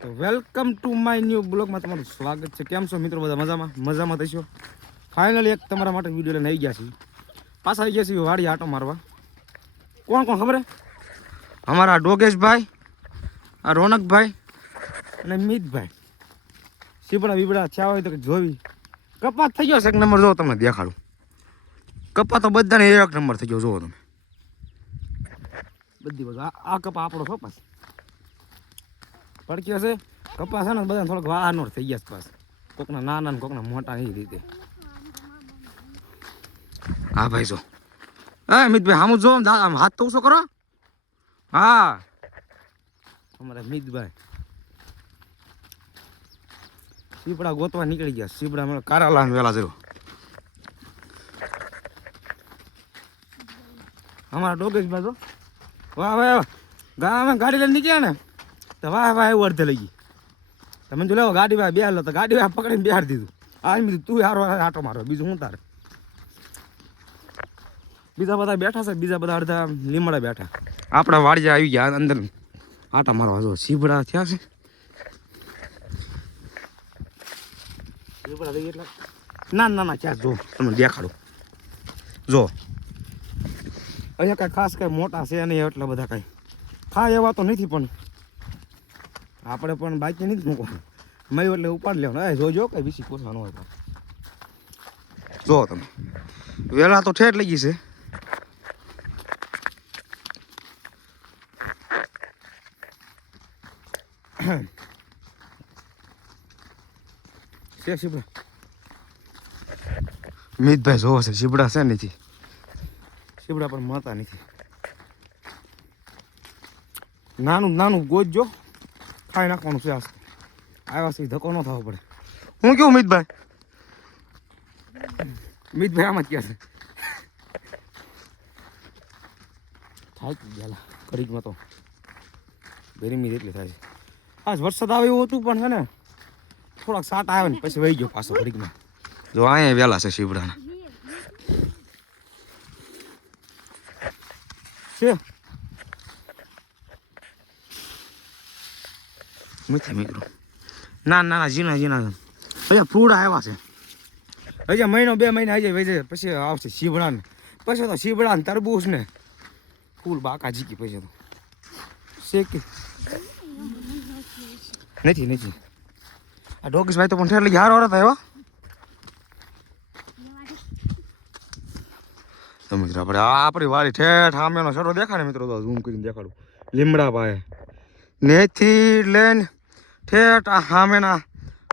તો welcome to my new બ્લોગમાં તમારું સ્વાગત છે. કેમ છો મિત્રો? બધા મજામાં થશો. ફાઇનલી એક તમારા માટે વિડીયો લઈને આવી ગયા છીએ. પાછા આવી ગયા છીએ વાડી આટો મારવા. કોણ ખબર હે? અમારા ડોગેશભાઈ, આ રોનકભાઈ અને મિતભાઈ. સીબડા બીબડા થયા હોય તો જોવી. કપાસ થઈ ગયો છે એક નંબર. જો તમને દેખાડું. કપા તો બધાને એક નંબર થઈ ગયો. જોવો તમે બધી બધું. આ કપા આપણો છો પાસ પડક્યો છે. કપાસ છે ને બધા થોડોક વાહનો થઈ ગયા પાસ. કોકના નાના ને કોકના મોટા એ રીતે. હા ભાઈ જો. હા મિતભાઈ હામું જો હાથ તો ઓછો કરો. હા અમારા મિતભાઈ સીપડા ગોતવા નીકળી ગયા. સીપડા મને કારાલા વેલા જરો. અમારા ડોગેશભાઈ જો વાહ વાહ ગામે ગાડી લઈને નીકળ્યા ને તો વાહ વાહ એવું અડધે લઈ ગઈ. તમે જો લેવો ગાડી ભાઈ બેહાર લો તો ગાડી ભાઈ પકડીને બેહાર દીધું. આ મીધું તું હારો આટો મારો. બીજું શું તારે? બીજા બધા બેઠા છે. બીજા બધા અડધા લીમડા બેઠા. આપણા વાડિયા આવી ગયા અંદર આટા મારવા. જો સીબડા થયા છે. સીબડા થઈ એટલે ના ક્યાં જો તમને દેખાડું. જો અહીંયા કાંઈ ખાસ કાંઈ મોટા છે નહીં એટલા બધા કાંઈ ખાય એવા તો નથી. પણ આપણે પણ બાકી નથી મૂકવાનું. મયું એટલે ઉપાડ લેવાનું. જોજો કઈ બીસી પોસવાનું હોય તો જો તમે. વેલા તો ઠેઠ લઈ ગઈ છે. સીબડા મિતભાઈ જોવો છે. સીબડા છે નથી. સીબડા પણ મળતા નથી. નાનું ગોજજો. ખાઈ નાખવાનું છે. આવ્યા છે ધક્કો ન થવો પડે. હું કેવું મિતભાઈ? આમ જ ક્યાં છે? થાકી ગયા ઘડીકમાં તો. ગરમી એટલી થાય છે. આજ વરસાદ આવે એવું હતું પણ છે ને થોડાક સાટ આવે ને પછી વહી ગયો પાછો ઘડીકમાં. જો અહીંયા વહેલા છે સીબડાના છે. મિત્રો ના ઝીણા હજી ફૂડ આવ્યા છે. હજી મહિનો 2 મહિના હજી વહી જાય પછી આવશે સીબડા ને. પછી તો સીબડા ને તરબૂચ ને ફૂલ બાકા જીકી પછી તો શેકી નથી. આ ડોગેશભાઈ તો પણ ઠેર હારો હતા એવા. તો મિત્રો આપણે આપણી વાડી ઠેઠ સામેનો શરો દેખાય ને મિત્રો. તો ઝૂમ કરીને દેખાડું. લીમડા ભાઈ નેથી લઈને ઠેઠ આ સામેના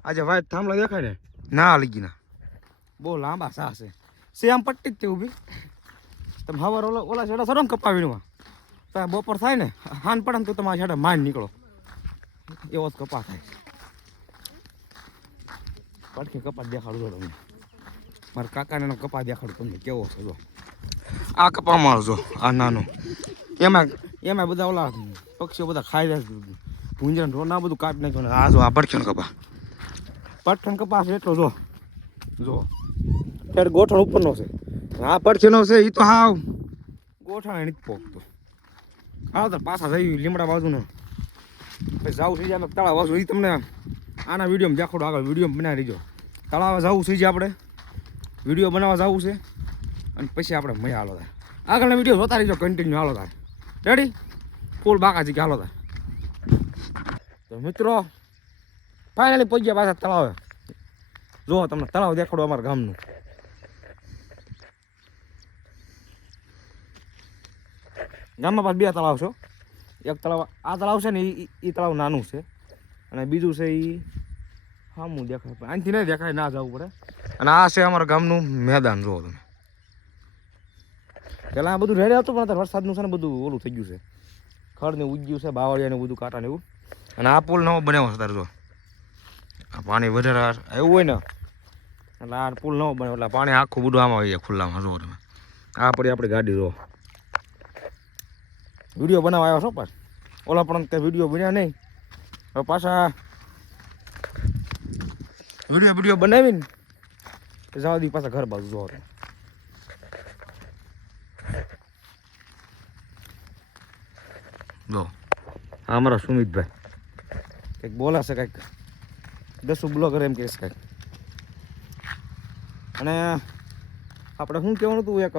આજે વાઈટ થાંભલા દેખાય ને ના લીગીના બહુ લાંબા સા છે. આમ પટ્ટી જ તે ઊભી. તમે હવાર ઓલા છેડા સરો ને કપા વીણવા તો બપોર થાય ને હાન પડે ને તો તમારા છેડા માંડ નીકળો. એવો જ કપા થાય. પડખે કપા દેખાડું છો તમને. મારા કાકાને કપા દેખાડું તમને કેવો છે. જો આ કપા મારો જો આ નાનો. એમાં બધા ઓલા પક્ષીઓ બધા ખાઈ જાય. ભૂંજરા ના બધું કાઢી નાખ્યું. આ જો આ પડખેનો કપા. પડખેનો કપા છે એટલો જો ત્યારે ગોઠણ ઉપરનો છે. આ પડખેનો છે એ તો હાવ ગોઠણ નથી પોકતો. હાવ તો પાછા જઈ લીમડા બાજુનો પછી જવું થઈ જાય તળાવ બાજુ. એ તમને આના વિડીયોમાં દેખાડો. આગળ વિડીયો બનાવી દેજો. તળાવે જવું થઈ જાય આપણે. વિડીયો બનાવવા જવું છે અને પછી આપણે મજા હાલો થાય. આગળના વિડીયો જોતા રહીજો કન્ટિન્યુ. હાલો થાય રેડી ફૂલ બાકાજી કે હાલો થાય. તો મિત્રો ફાઇનલી પહોંચ્યા પાછા તળાવે. જો તમને તળાવ દેખાડો અમારા ગામનું. ગામમાં પાછા 2 તળાવ છે. એક તળાવ આ તળાવ છે ને એ તળાવ નાનું છે અને બીજું છે એ સામું દેખાય પણ અહીંથી નહીં દેખાય. ના જવું પડે. અને આ છે અમારા ગામનું મેદાન. જુઓ તમે. પેલા આ બધું રેડી હતું પણ અત્યારે વરસાદનું છે ને બધું ઓલું થઈ ગયું છે. ખડ ને ઉગ્યું છે. બાવળિયા ને બધું કાંટા ને એવું. અને આ પુલ નવો બનાવ્યો છે તારે. જો આ પાણી વધારે એવું હોય ને એટલે આ પુલ નવો બને એટલે પાણી આખું બધું આમાં આવી જાય ખુલ્લામાં. જો તમે આ પડી આપણી ગાડી. જો વિડીયો બનાવવા આવ્યો છો પણ ઓલા પણ તે વિડીયો બન્યા નહીં. હવે પાછા વિડીયો બનાવીને જવા દી પાછા ઘર બાજુ. જો જો અમારા સુમિતભાઈ કંઈક બોલાશે, કંઈક દસું બ્લોગર એમ કહેશે કંઈક. અને આપણે શું કહેવાનું હતું એક,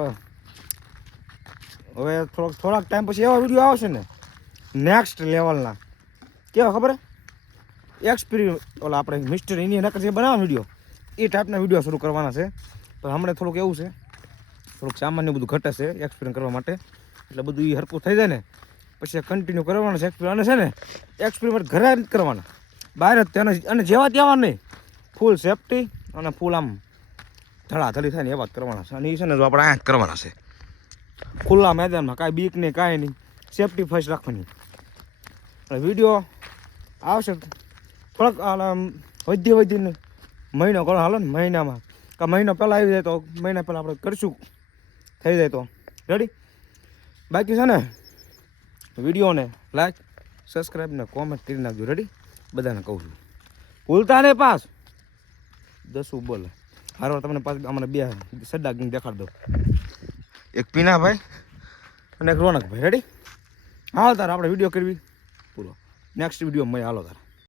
હવે થોડાક ટાઈમ પછી એવા વિડીયો આવશે ને નેક્સ્ટ લેવલના, કેવા ખબર ઓલા આપણે મિસ્ટર ઇન્ડિયન નકર જે બનાવવાનો વિડીયો એ ટાઈપના વિડીયો શરૂ કરવાના છે. પણ હમણાં થોડુંક એવું છે, થોડુંક સામાન્ય બધું ઘટે છે એક્સપિરિયન્સ કરવા માટે, એટલે બધું એ હરકું થઈ જાય ને પછી કન્ટિન્યુ કરવાનું છે એક્સપિરિયન્સ. અને છે ને એક્સપેરિમેન્ટ ઘરે જ કરવાના, બહાર જ ત્યાં, અને જેવા ત્યાં નહીં, ફૂલ સેફટી અને ફૂલ આમ ધડાધડી થાય ને એવા જ કરવાના છે. અને એ છે ને જો આપણે અહીંયા જ કરવાના છે ખુલ્લા મેદાનમાં, કાંઈ બીક નહીં, કાંઈ નહીં, સેફટી ફર્સ્ટ રાખવાની. અને વિડીયો આવશે થોડાક વધીને મહિનો ઘણો હાલો ને, મહિનામાં કે મહિનો પહેલાં આવી જાય તો મહિના પહેલાં આપણે કરશું, થઈ જાય તો રેડી. બાકી છે ને વિડીયોને લાઈક, સબસ્ક્રાઈબ ને કોમેન્ટ કરી નાખજો રેડી. બધાને કહું છું ભૂલતા નહીં. પાસ દસું બોલે હારવાર તમને પાછું અમને બે સદ્દા દેખાડ દો, એક પીનાભાઈ અને એક રોનકભાઈ રેડી. હાલો તાર આપણે વિડીયો કરવી પૂરો, નેક્સ્ટ વિડીયો મળે. હાલો તાર.